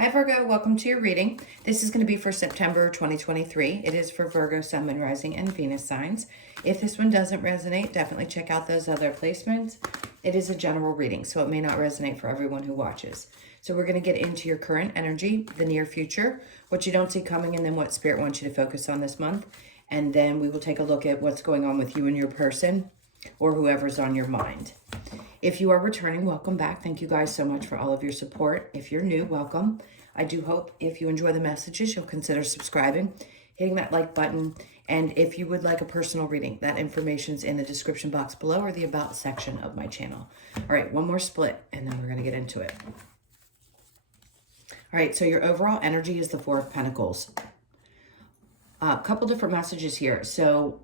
Hi Virgo, welcome to your reading. This is going to be for September 2023. It is for Virgo, Sun, Moon, Rising, and Venus signs. If this one doesn't resonate, definitely check out those other placements. It is a general reading, so it may not resonate for everyone who watches. So we're going to get into your current energy, the near future, what you don't see coming, and then what Spirit wants you to focus on this month. And then we will take a look at what's going on with you and your person or whoever's on your mind. If you are returning, welcome back. Thank you guys so much for all of your support. If you're new, welcome. I do hope if you enjoy the messages, you'll consider subscribing, hitting that like button. And if you would like a personal reading, that information's in the description box below or the about section of my channel. All right, one more split and then we're going to get into it. All right, so your overall energy is the Four of Pentacles. A couple different messages here. So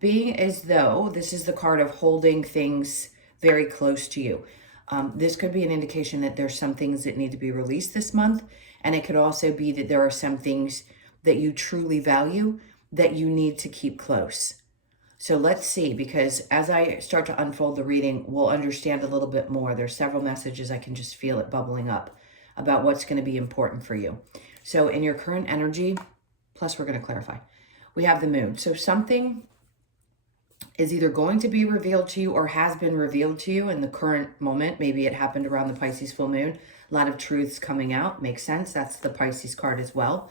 being as though this is the card of holding things very close to you. This could be an indication that there's some things that need to be released this month. And it could also be that there are some things that you truly value that you need to keep close. So let's see, because as I start to unfold the reading, we'll understand a little bit more. There's several messages, I can just feel it bubbling up about what's going to be important for you. So in your current energy, plus we're going to clarify, we have the moon. So something is either going to be revealed to you or has been revealed to you in the current moment. Maybe it happened around the Pisces full moon. A lot of truths coming out. Makes sense. That's the Pisces card as well.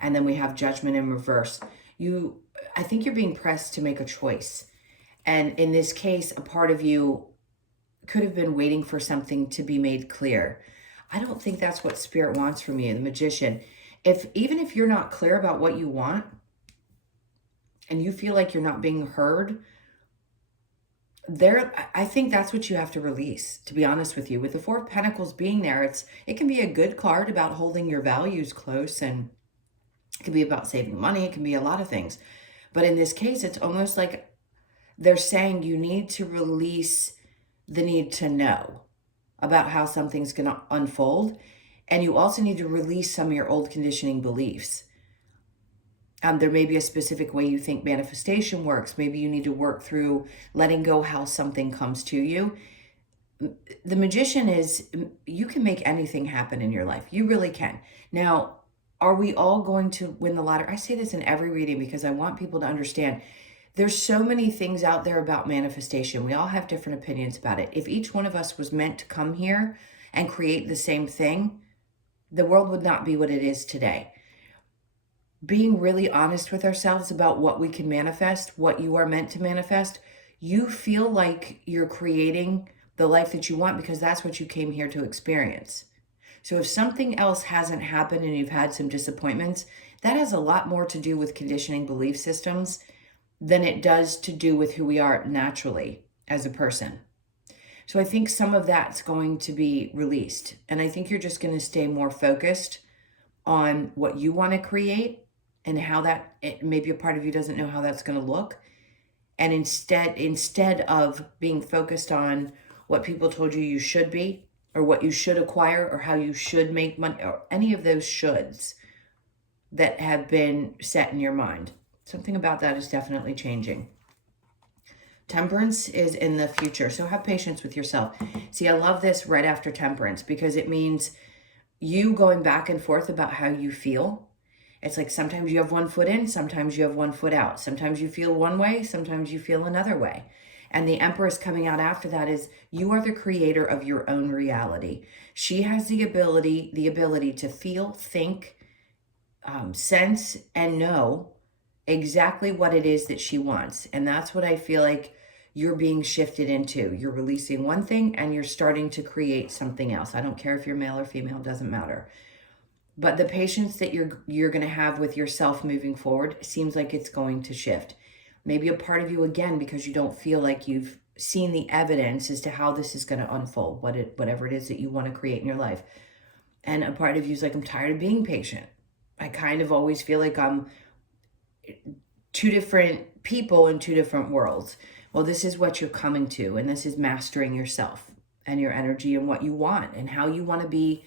And then we have Judgment in reverse. I think you're being pressed to make a choice. And in this case, a part of you could have been waiting for something to be made clear. I don't think that's what Spirit wants from you, the Magician. Even if you're not clear about what you want and you feel like you're not being heard, I think that's what you have to release, to be honest with you. With the Four of Pentacles being there, it can be a good card about holding your values close, and it can be about saving money. It can be a lot of things. But in this case, it's almost like they're saying you need to release the need to know about how something's going to unfold. And you also need to release some of your old conditioning beliefs. There may be a specific way you think manifestation works. Maybe you need to work through letting go how something comes to you. The Magician is, you can make anything happen in your life. You really can. Now, are we all going to win the lottery? I say this in every reading because I want people to understand there's so many things out there about manifestation. We all have different opinions about it. If each one of us was meant to come here and create the same thing, the world would not be what it is today. Being really honest with ourselves about what we can manifest, what you are meant to manifest, you feel like you're creating the life that you want because that's what you came here to experience. So if something else hasn't happened and you've had some disappointments, that has a lot more to do with conditioning belief systems than it does to do with who we are naturally as a person. So I think some of that's going to be released. And I think you're just going to stay more focused on what you want to create and how maybe a part of you doesn't know how that's going to look. And instead of being focused on what people told you you should be, or what you should acquire, or how you should make money, or any of those shoulds that have been set in your mind. Something about that is definitely changing. Temperance is in the future, so have patience with yourself. See, I love this right after Temperance because it means you going back and forth about how you feel. It's like sometimes you have one foot in, sometimes you have one foot out. Sometimes you feel one way, sometimes you feel another way. And the Empress coming out after that is you are the creator of your own reality. She has the ability to feel, think, sense, and know exactly what it is that she wants. And that's what I feel like you're being shifted into. You're releasing one thing and you're starting to create something else. I don't care if you're male or female, doesn't matter. But the patience that you're going to have with yourself moving forward seems like it's going to shift. Maybe a part of you, again, because you don't feel like you've seen the evidence as to how this is going to unfold, whatever it is that you want to create in your life. And a part of you is like, I'm tired of being patient. I kind of always feel like I'm two different people in two different worlds. Well, this is what you're coming to, and this is mastering yourself and your energy and what you want and how you want to be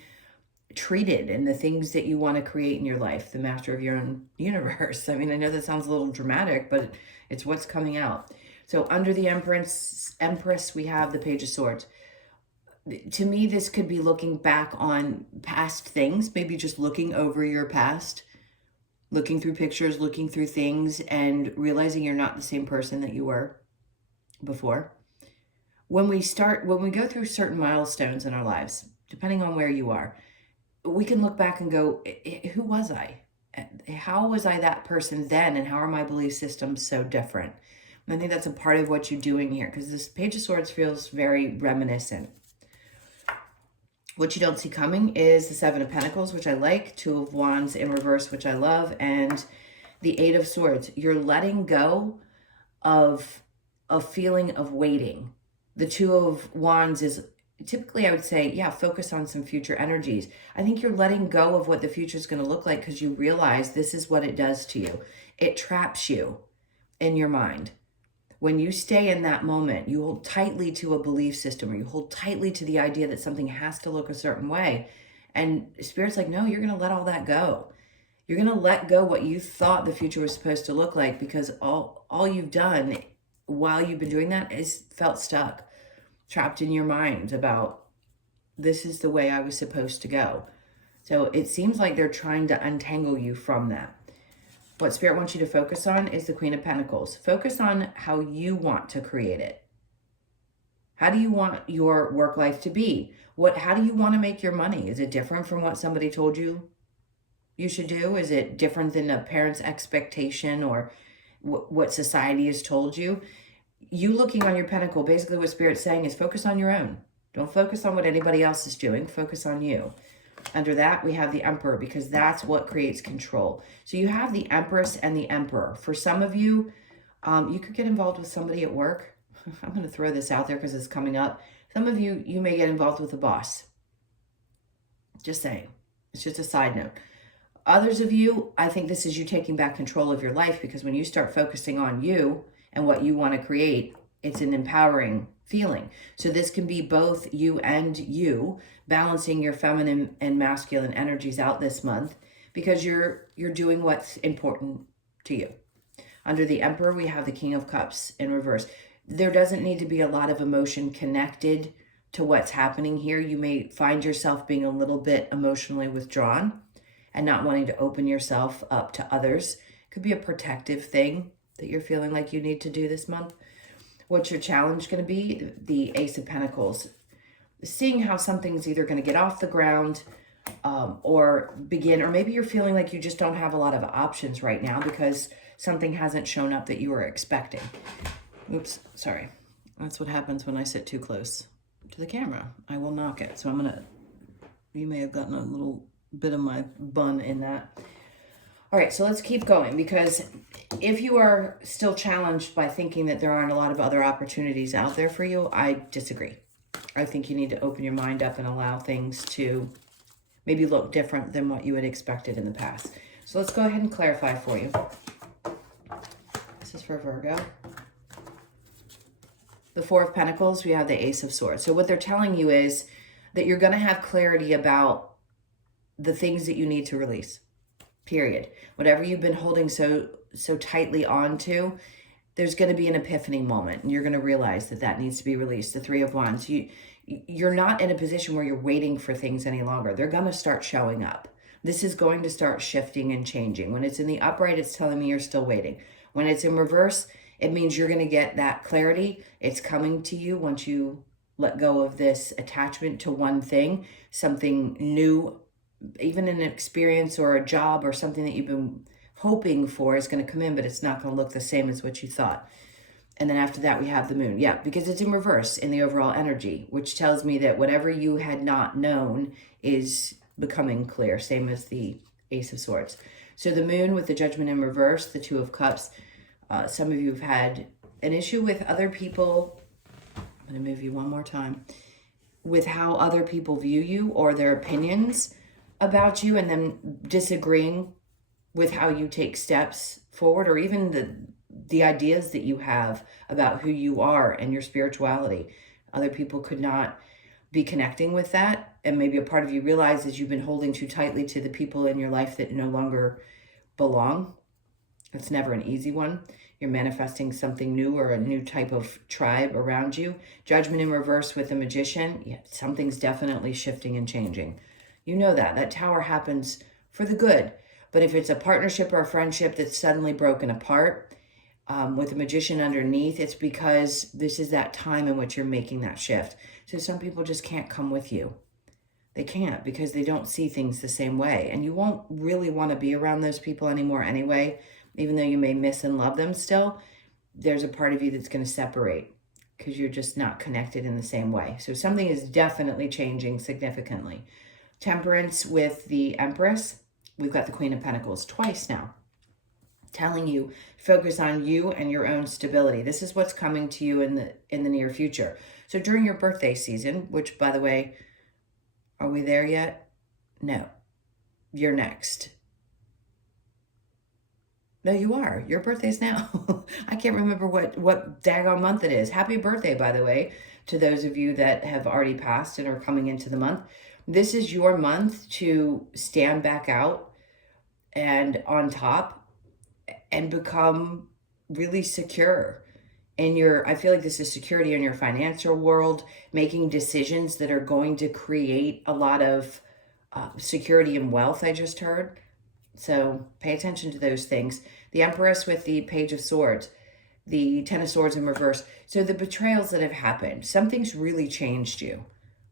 treated and the things that you want to create in your life, the master of your own universe. I mean, I know that sounds a little dramatic, but it's what's coming out. So under the Empress, we have the Page of Swords. To me, this could be looking back on past things, maybe just looking over your past, looking through pictures, looking through things, and realizing you're not the same person that you were before. When we go through certain milestones in our lives, depending on where you are, we can look back and go, who was I? How was I that person then? And how are my belief systems so different? And I think that's a part of what you're doing here, because this Page of Swords feels very reminiscent. What you don't see coming is the Seven of Pentacles, which I like, Two of Wands in reverse, which I love, and the Eight of Swords. You're letting go of a feeling of waiting. The Two of Wands is typically, I would say, yeah, focus on some future energies. I think you're letting go of what the future is going to look like because you realize this is what it does to you. It traps you in your mind. When you stay in that moment, you hold tightly to a belief system, or you hold tightly to the idea that something has to look a certain way. And Spirit's like, no, you're going to let all that go. You're going to let go what you thought the future was supposed to look like, because all you've done while you've been doing that is felt stuck, trapped in your mind about, this is the way I was supposed to go. So it seems like they're trying to untangle you from that. What Spirit wants you to focus on is the Queen of Pentacles. Focus on how you want to create it. How do you want your work life to be? How do you want to make your money? Is it different from what somebody told you should do? Is it different than a parent's expectation or what society has told you? You looking on your pentacle, basically what Spirit's saying is focus on your own. Don't focus on what anybody else is doing. Focus on you. Under that, we have the Emperor, because that's what creates control. So you have the Empress and the Emperor. For some of you, you could get involved with somebody at work. I'm going to throw this out there because it's coming up. Some of you, you may get involved with a boss. Just saying. It's just a side note. Others of you, I think this is you taking back control of your life, because when you start focusing on you and what you want to create, it's an empowering feeling. So this can be both you and you, balancing your feminine and masculine energies out this month, because you're doing what's important to you. Under the Emperor, we have the King of Cups in reverse. There doesn't need to be a lot of emotion connected to what's happening here. You may find yourself being a little bit emotionally withdrawn and not wanting to open yourself up to others. Could be a protective thing that you're feeling like you need to do this month. What's your challenge going to be? The Ace of Pentacles. Seeing how something's either going to get off the ground or begin, or maybe you're feeling like you just don't have a lot of options right now because something hasn't shown up that you were expecting. Oops, sorry. That's what happens when I sit too close to the camera. I will knock it. So you may have gotten a little bit of my bun in that. All right, so let's keep going, because if you are still challenged by thinking that there aren't a lot of other opportunities out there for you, I disagree. I think you need to open your mind up and allow things to maybe look different than what you had expected in the past. So let's go ahead and clarify for you. This is for Virgo. The Four of Pentacles, we have the Ace of Swords. So what they're telling you is that you're going to have clarity about the things that you need to release. Period. Whatever you've been holding so tightly onto, there's going to be an epiphany moment, and you're going to realize that needs to be released. The Three of Wands. You're not in a position where you're waiting for things any longer. They're going to start showing up. This is going to start shifting and changing. When it's in the upright, it's telling me you're still waiting. When it's in reverse, it means you're going to get that clarity. It's coming to you once you let go of this attachment to one thing, something new. Even an experience or a job or something that you've been hoping for is going to come in, but it's not going to look the same as what you thought. And then after that, we have the Moon. Yeah, because it's in reverse in the overall energy, which tells me that whatever you had not known is becoming clear, same as the Ace of Swords. So the Moon with the Judgment in reverse, the Two of Cups. Some of you have had an issue with other people. I'm going to move you one more time. With how other people view you or their opinions about you, and then disagreeing with how you take steps forward, or even the ideas that you have about who you are and your spirituality. Other people could not be connecting with that, and maybe a part of you realizes you've been holding too tightly to the people in your life that no longer belong. It's never an easy one. You're manifesting something new or a new type of tribe around you. Judgment in reverse with the Magician. Yeah, something's definitely shifting and changing. You know that. That Tower happens for the good. But if it's a partnership or a friendship that's suddenly broken apart, with the Magician underneath, it's because this is that time in which you're making that shift. So some people just can't come with you. They can't because they don't see things the same way. And you won't really want to be around those people anymore anyway, even though you may miss and love them still. There's a part of you that's going to separate because you're just not connected in the same way. So something is definitely changing significantly. Temperance with the Empress. We've got the Queen of Pentacles twice now, telling you focus on you and your own stability. This is what's coming to you in the near future. So during your birthday season, which, by the way, are we there yet? No. You're next. No, you are. Your birthday's now. I can't remember what daggone month it is. Happy birthday, by the way, to those of you that have already passed and are coming into the month. This is your month to stand back out and on top and become really secure in your, I feel like this is security in your financial world, making decisions that are going to create a lot of security and wealth, I just heard. So pay attention to those things. The Empress with the Page of Swords, the Ten of Swords in reverse. So the betrayals that have happened, something's really changed you.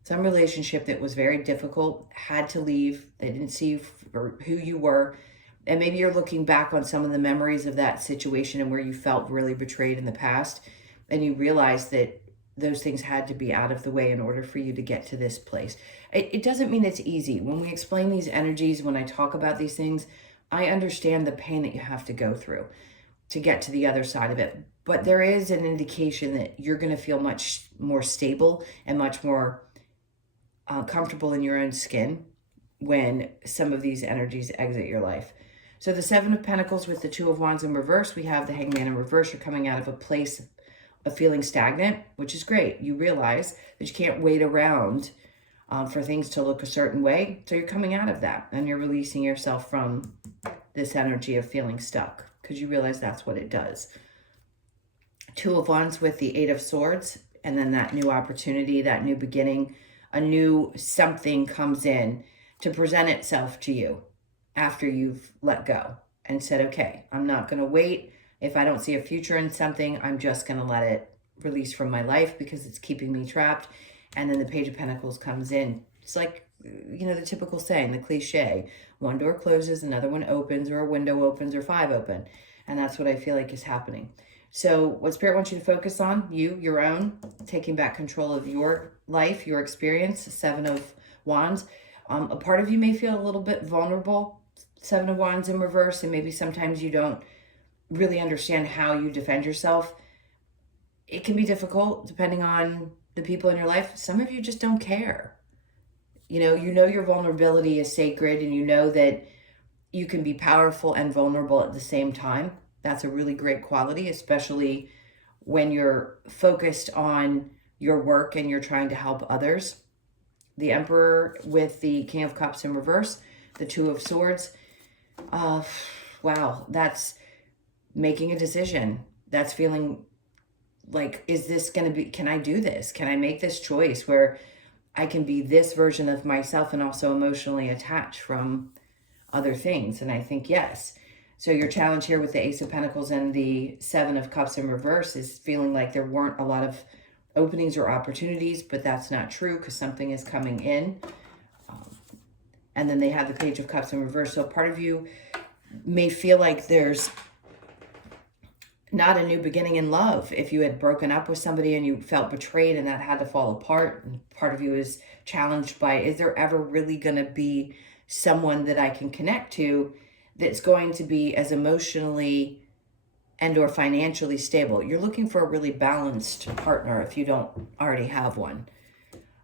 Some relationship that was very difficult had to leave. They didn't see you for who you were. And maybe you're looking back on some of the memories of that situation and where you felt really betrayed in the past. And you realize that those things had to be out of the way in order for you to get to this place. It doesn't mean it's easy. When we explain these energies, when I talk about these things, I understand the pain that you have to go through to get to the other side of it. But there is an indication that you're going to feel much more stable and much more comfortable in your own skin when some of these energies exit your life. So the Seven of Pentacles with the Two of Wands in reverse, we have the Hangman in reverse. You're coming out of a place of feeling stagnant, which is great. You realize that you can't wait around for things to look a certain way. So you're coming out of that and you're releasing yourself from this energy of feeling stuck because you realize that's what it does. Two of Wands with the Eight of Swords, and then that new opportunity, that new beginning, a new something comes in to present itself to you after you've let go and said, okay, I'm not going to wait. If I don't see a future in something, I'm just going to let it release from my life because it's keeping me trapped. And then the Page of Pentacles comes in. It's like, you know, the typical saying, the cliche, one door closes, another one opens, or a window opens, or five open. And that's what I feel like is happening. So what Spirit wants you to focus on, you, your own, taking back control of your life, your experience, Seven of Wands. A part of you may feel a little bit vulnerable, Seven of Wands in reverse, and maybe sometimes you don't really understand how you defend yourself. It can be difficult depending on the people in your life. Some of you just don't care. You know your vulnerability is sacred, and you know that you can be powerful and vulnerable at the same time. That's a really great quality, especially when you're focused on your work and you're trying to help others. The Emperor with the King of Cups in reverse, the Two of Swords. Wow, that's making a decision. That's feeling like, is this going to be, can I do this? Can I make this choice where I can be this version of myself and also emotionally attached from other things? And I think yes. So your challenge here with the Ace of Pentacles and the Seven of Cups in reverse is feeling like there weren't a lot of openings or opportunities, but that's not true because something is coming in. And then they have the Page of Cups in reverse. So part of you may feel like there's not a new beginning in love. If you had broken up with somebody and you felt betrayed and that had to fall apart, and part of you is challenged by, is there ever really going to be someone that I can connect to that's going to be as emotionally and or financially stable? You're looking for a really balanced partner if you don't already have one.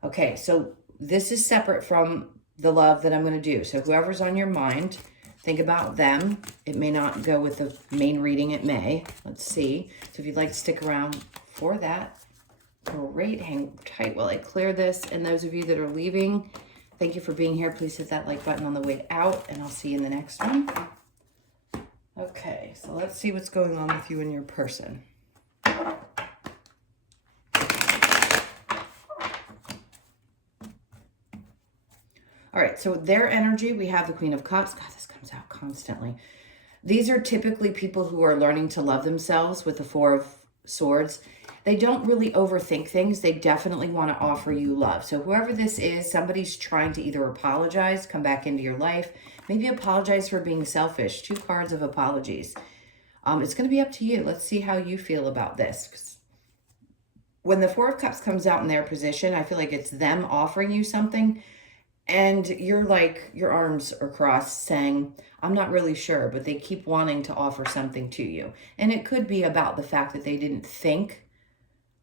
Okay, so this is separate from the love that I'm going to do. So whoever's on your mind, think about them. It may not go with the main reading. It may. Let's see. So if you'd like to stick around for that, great. Hang tight while I clear this. And those of you that are leaving, thank you for being here. Please hit that like button on the way out, and I'll see you in the next one. Okay, so let's see what's going on with you and your person. All right, so their energy, we have the Queen of Cups. God, this comes out constantly. These are typically people who are learning to love themselves with the Four of Swords. They don't really overthink things. They definitely want to offer you love. So whoever this is, somebody's trying to either apologize, come back into your life, maybe apologize for being selfish. 2 cards of apologies. It's going to be up to you. Let's see how you feel about this. When the Four of Cups comes out in their position, I feel like it's them offering you something. And you're like, your arms are crossed saying, I'm not really sure, but they keep wanting to offer something to you. And it could be about the fact that they didn't think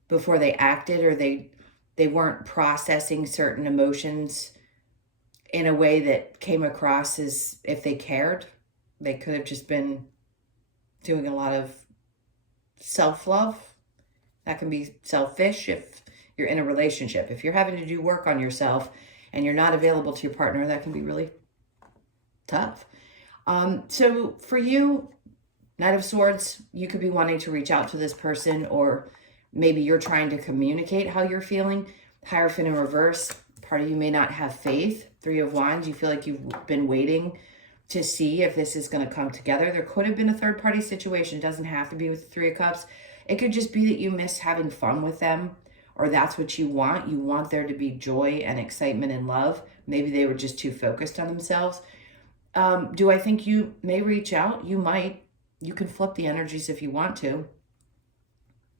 before they acted, or they weren't processing certain emotions in a way that came across as if they cared. They could have just been doing a lot of self-love. That can be selfish if you're in a relationship. If you're having to do work on yourself and you're not available to your partner, that can be really tough. So for you, Knight of Swords, you could be wanting to reach out to this person, or maybe you're trying to communicate how you're feeling. Hierophant in reverse, part of you may not have faith. 3 of Wands, you feel like you've been waiting to see if this is going to come together. There could have been a third-party situation. It doesn't have to be with the 3 of Cups. It could just be that you miss having fun with them, or that's what you want. You want there to be joy and excitement and love. Maybe they were just too focused on themselves. Do I think you may reach out? You might. You can flip the energies if you want to.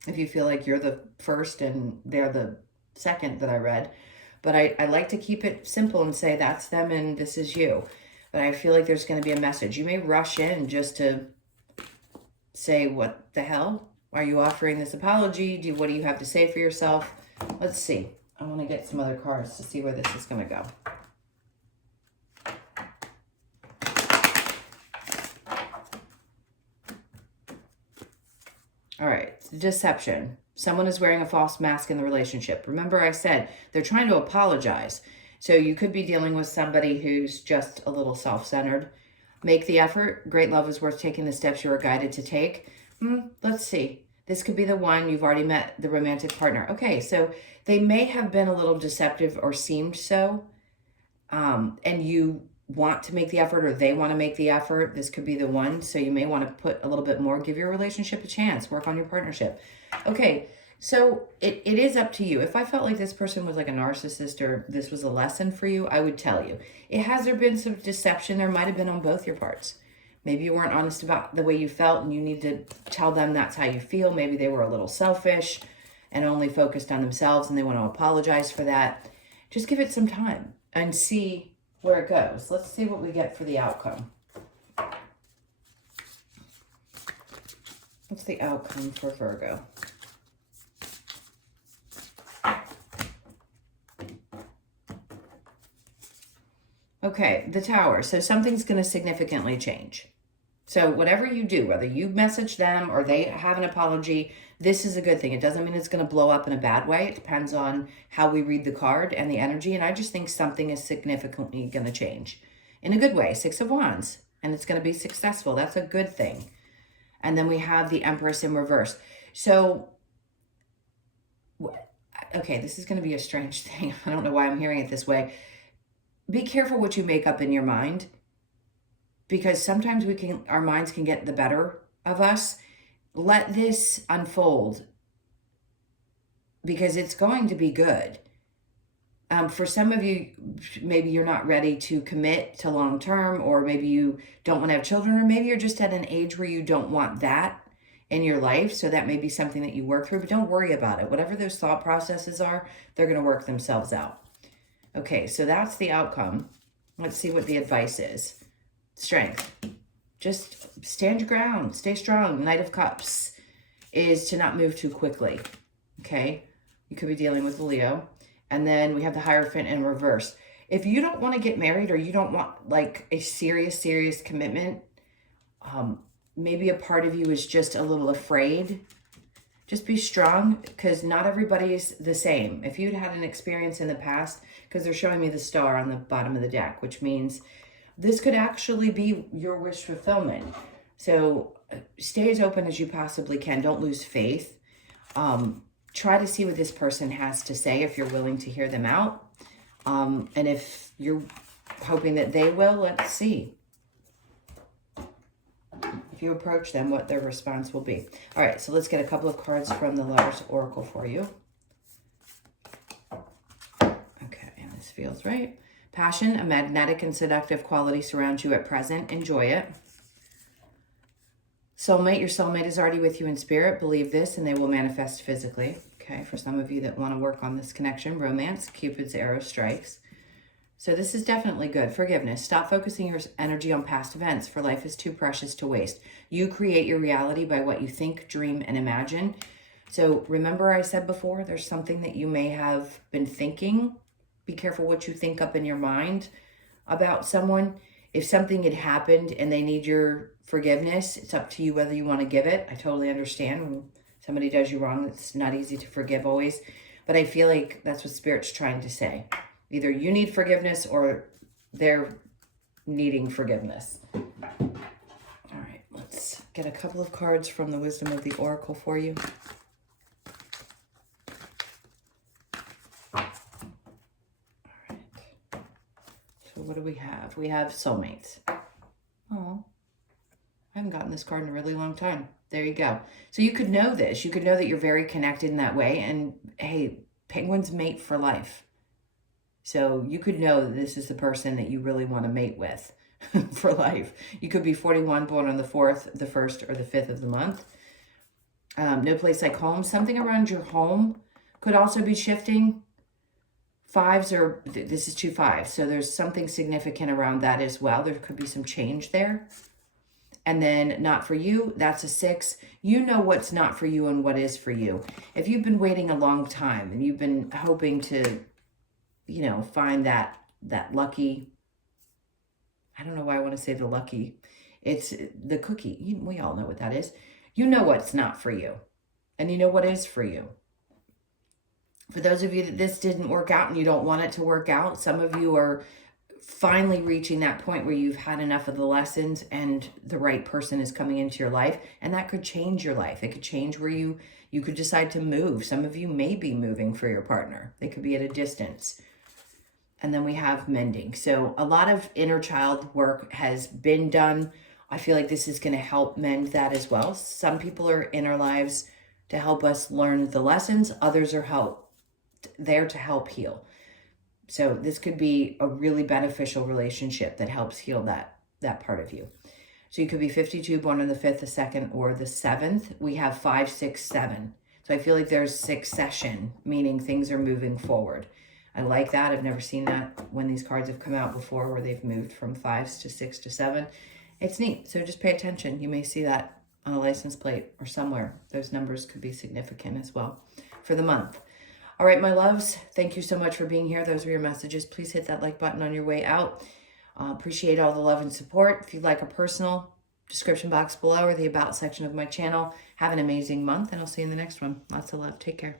If you feel like you're the first and they're the second that I read. But I like to keep it simple and say that's them and this is you. But I feel like there's going to be a message. You may rush in just to say, what the hell? Are you offering this apology? What do you have to say for yourself? Let's see. I want to get some other cards to see where this is going to go. All right, deception. Someone is wearing a false mask in the relationship. Remember I said they're trying to apologize. So you could be dealing with somebody who's just a little self-centered. Make the effort. Great love is worth taking the steps you are guided to take. Let's see. This could be the one. You've already met the romantic partner. Okay, so they may have been a little deceptive or seemed so. And you want to make the effort, or they want to make the effort. This could be the one. So you may want to put a little bit more. Give your relationship a chance. Work on your partnership. Okay, so it is up to you. If I felt like this person was like a narcissist, or this was a lesson for you, I would tell you. Has there been some deception? There might have been on both your parts. Maybe you weren't honest about the way you felt and you need to tell them that's how you feel. Maybe they were a little selfish and only focused on themselves and they want to apologize for that. Just give it some time and see where it goes. Let's see what we get for the outcome. What's the outcome for Virgo? Okay, the Tower. So something's going to significantly change. So whatever you do, whether you message them or they have an apology, this is a good thing. It doesn't mean it's going to blow up in a bad way. It depends on how we read the card and the energy. And I just think something is significantly going to change in a good way. 6 of Wands. And it's going to be successful. That's a good thing. And then we have the Empress in reverse. So, okay, this is going to be a strange thing. I don't know why I'm hearing it this way. Be careful what you make up in your mind, because sometimes our minds can get the better of us. Let this unfold, because it's going to be good. For some of you, maybe you're not ready to commit to long term, or maybe you don't want to have children, or maybe you're just at an age where you don't want that in your life. So that may be something that you work through, but don't worry about it. Whatever those thought processes are, they're going to work themselves out. Okay, so that's the outcome. Let's see what the advice is. Strength. Just stand your ground. Stay strong. Knight of Cups is to not move too quickly. Okay? You could be dealing with a Leo. And then we have the Hierophant in reverse. If you don't want to get married, or you don't want like a serious commitment, maybe a part of you is just a little afraid. Just be strong, because not everybody is the same. If you'd had an experience in the past, because they're showing me the star on the bottom of the deck, which means this could actually be your wish fulfillment. So stay as open as you possibly can. Don't lose faith. Try to see what this person has to say if you're willing to hear them out. And if you're hoping that they will, let's see. If you approach them, what their response will be. All right, so let's get a couple of cards from the Lovers Oracle for you. Okay, and this feels right. Passion, a magnetic and seductive quality surrounds you at present. Enjoy it. Soulmate, your soulmate is already with you in spirit. Believe this and they will manifest physically. Okay, for some of you that want to work on this connection. Romance, Cupid's arrow strikes. So this is definitely good. Forgiveness. Stop focusing your energy on past events, for life is too precious to waste. You create your reality by what you think, dream, and imagine. So remember I said before, there's something that you may have been thinking. Be careful what you think up in your mind about someone. If something had happened and they need your forgiveness, it's up to you whether you want to give it. I totally understand when somebody does you wrong. It's not easy to forgive always. But I feel like that's what Spirit's trying to say. Either you need forgiveness or they're needing forgiveness. All right, let's get a couple of cards from the Wisdom of the Oracle for you. All right. So what do we have? We have soulmates. Oh, I haven't gotten this card in a really long time. There you go. So you could know this. You could know that you're very connected in that way. And hey, penguins mate for life. So you could know that this is the person that you really want to mate with for life. You could be 41, born on the 4th, the 1st, or the 5th of the month. No place like home. Something around your home could also be shifting. Fives are, this is 2 5s. So there's something significant around that as well. There could be some change there. And then not for you, that's a 6. You know what's not for you and what is for you. If you've been waiting a long time and you've been hoping to, you know, find that lucky, I don't know why I want to say the lucky, it's the cookie. We all know what that is. You know what's not for you and you know what is for you. For those of you that this didn't work out and you don't want it to work out, some of you are finally reaching that point where you've had enough of the lessons and the right person is coming into your life, and that could change your life. It could change where you could decide to move. Some of you may be moving for your partner. They could be at a distance. And then we have mending. So a lot of inner child work has been done. I feel like this is going to help mend that as well. Some people are in our lives to help us learn the lessons. Others are there to help heal. So this could be a really beneficial relationship that helps heal that part of you. So you could be 52, born on the 5th, the 2nd, or the 7th. We have 5, 6, 7. So I feel like there's succession, meaning things are moving forward. I like that. I've never seen that when these cards have come out before where they've moved from 5s to 6 to 7. It's neat. So just pay attention. You may see that on a license plate or somewhere. Those numbers could be significant as well for the month. All right, my loves, thank you so much for being here. Those were your messages. Please hit that like button on your way out. Appreciate all the love and support. If you'd like a personal, description box below or the about section of my channel. Have an amazing month, and I'll see you in the next one. Lots of love. Take care.